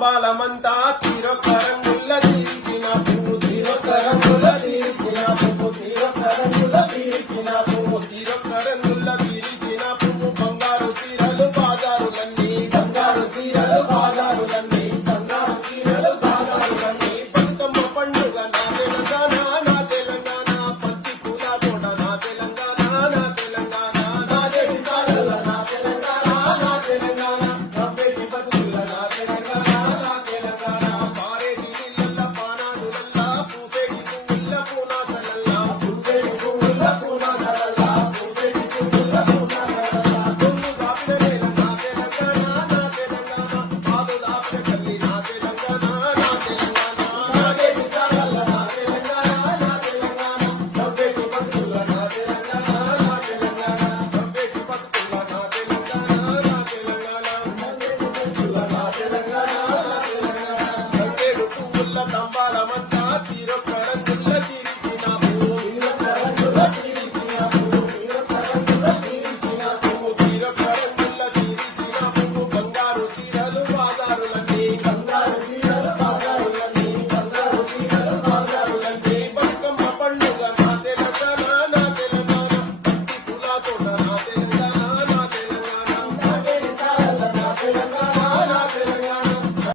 స్తంభాలమంతా తీరొక్క రంగుల తీర్చిన పువ్వు తీరొక్క రంగుల తీర్చిన పువ్వు తీరొక్క రంగుల తీర్చిన పువ్వు తీరొక్క రంగుల తీర్చిన పువ్వు బంగారు సీరలు బాజారులన్నీ బంగారు సీరలు బాజారులన్నీ బంగారు సీరలు బాజారులన్నీ బతుకమ్మ పండుగ నా తెలంగాణ నా తెలంగాణ పత్తి పూల తోట నా తెలంగాణ నా తెలంగాణ నా దేశాల నా తెలంగాణ నా తెలంగాణ నవ్వేటి బతుకుల నా తెలంగాణ నా తెలంగాణ పారేటి నీళ్ళ పానాదులల్లా పూసేటి పువ్వుల పూనాసలల్లా పూసేటి పువ్వుల పూనాసలల్లా పూసేటి పువ్వుల పూనాసలల్లా కొమ్ము సాపిన నేల నా తెలంగాణ నా తెలంగాణ పాదు దాపిన కల్లి నా తెలంగాణ నా తెలంగాణ నా దేశాల నా తెలంగాణ నా తెలంగాణ నవ్వేటి బతుకుల నా తెలంగాణ నా తెలంగాణ నవ్వేటి బతుకుల నా తెలంగాణ నా తెలంగాణ నవ్వేటి బతుకుల నా తెలంగాణ నా తెలంగాణ నవ్వేడు పువ్వుల తంబాలమంతా తీరొక్క రంగుల తీర్చిన పువ్వు తీరొక్క రంగుల